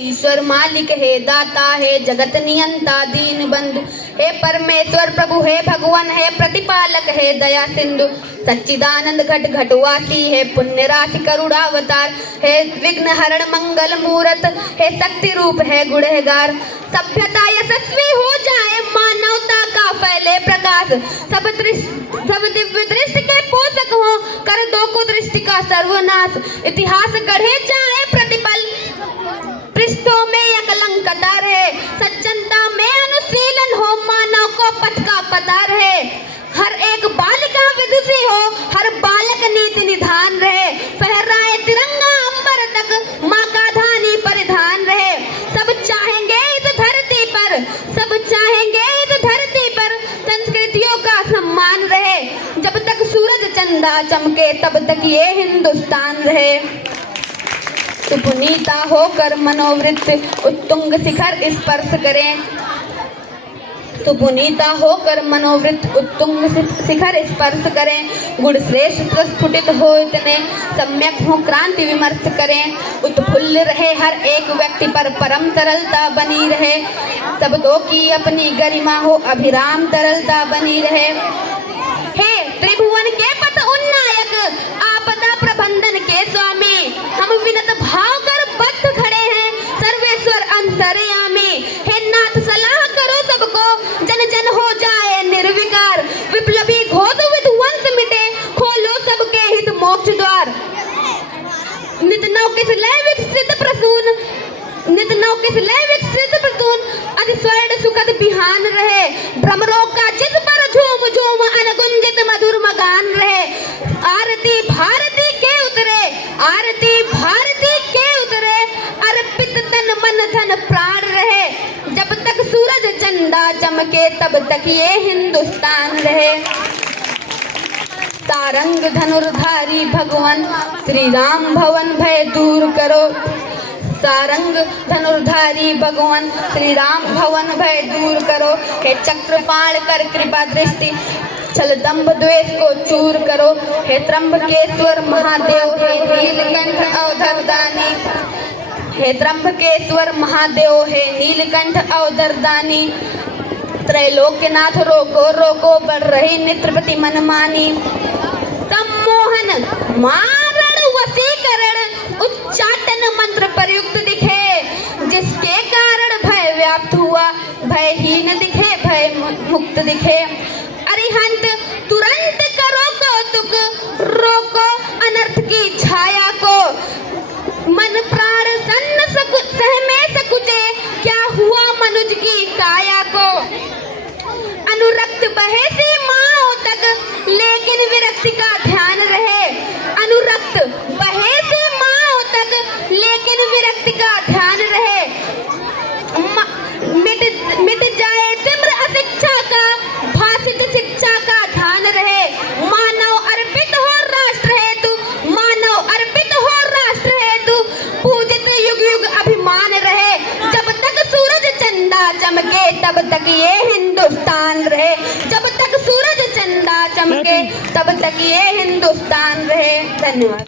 ईश्वर मालिक है, दाता है, जगत नियंता, दीन बंधु हे परमेश्वर प्रभु है, भगवान है, प्रतिपालक है, दया सिंधु, सच्चिदानंद घट घटवासी है, पुण्य राशि करुणावतार है, विघ्न हरण मंगल मूरत है, शक्ति रूप है, गुणगार। सभ्यता यशस्वी हो जाए, मानवता का फैले प्रकाश, सब दिव्य दृष्टि के पोषक हो, कर दो को दृष्टि का सर्वनाश। इतिहास गढ़े जाए प्रतिपल, पृष्ठों में एकलंकता रहे, सज्जनता में अनुशीलन हो, मानव को पथ का पता रहे। हर एक बालिका विदुषी हो, हर बालक नीति निधान रहे, फहराए तिरंगा अंबर तक, माँ का धानी परिधान रहे। सब चाहेंगे इस धरती पर, सब चाहेंगे इस धरती पर, संस्कृतियों का सम्मान रहे। जब तक सूरज चंदा चमके, तब तक ये हिंदुस्तान रहे। तो पुनीता होकर मनोवृत्ति उत्तुंग शिखर स्पर्श करें, तो पुनीता होकर मनोवृत्ति उत्तुंग शिखर स्पर्श करें। गुण श्रेष्ठ प्रस्फुटित हो इतने, सम्यक हो क्रांति विमर्श करें। उत्फुल्ल रहे हर एक व्यक्ति पर, परम तरलता बनी रहे, शब्दों की अपनी गरिमा हो, अभिराम तरलता बनी रहे। हे त्रिभुवन के पथ उन्नायक, आपदा प्रबंधन के स्वामी, हम विनत भाव कर बद्ध खड़े हैं, सर्वेश्वर अंतर्यामी। हे नाथ सलाह करो सबको, जन जन हो जाए निर्विकार, विप्लवी घोध विध्वंस मिटे, खोलो सबके हित मोक्ष द्वार। नित नौ किस लय विकसित प्रसून, नित नौ किस लय विकसित प्रसून, अति स्वर्ण सुखद बिहान रहे, भ्रमरों का जिस पर झूम झूम अनगुंजित मधुर मगान रहे। आरती भारती के उतरे, आरती भारती के उतरे, अर्पित तन मन धन प्राण रहे। जब तक सूरज चंदा चमके, तब तक ये हिंदुस्तान रहे। सारंग धनुर्धारी भगवान, श्री राम भवन भय दूर करो। सारंग धनुर्धारी भगवान, श्री राम भवन भय दूर करो। हे चक्रपाण कर कृपा दृष्टि, छल दंभ द्वेष को चूर करो। हे त्र्यंबकेश्वर महादेव, हे नीलकंठ अवधरदानी, हे त्र्यंबकेश्वर महादेव, हे नीलकंठ अवधरदानी। त्रैलोक्यनाथ रोको रोको, बढ़ रही नित्रपति मनमानी। सम्मोहन मारण वशीकरण, उच्चाटन मंत्र प्रयुक्त दिखे, जिसके कारण भय व्याप्त हुआ, भयहीन दिखे, भय मुक्त दिखे। अरिहंत तुरंत करो कौतुक, रोको अनर्थ की छाया को, मन प्राण सन्न सहमे सकुचे, क्या हुआ मनुज की काया को। अनुरक्त बहे सीमाओं तक, लेकिन विरक्ति का ध्यान रहे, अनुरक्त बहे सीमाओं तक, लेकिन विरक्ति का ध्यान रहे। मिट जाए तिम्र अशिक्षा का, भाषित शिक्षा का ध्यान रहे। मानव अर्पित हो राष्ट्र हेतु, मानव अर्पित हो राष्ट्र हेतु, पूजित युग युग अभिमान रहे। जब तक सूरज चंदा चमके, तब तक ये हिंदुस्तान रहे। जब तक सूरज चंदा चमके, तब तक ये हिंदुस्तान रहे। धन्यवाद।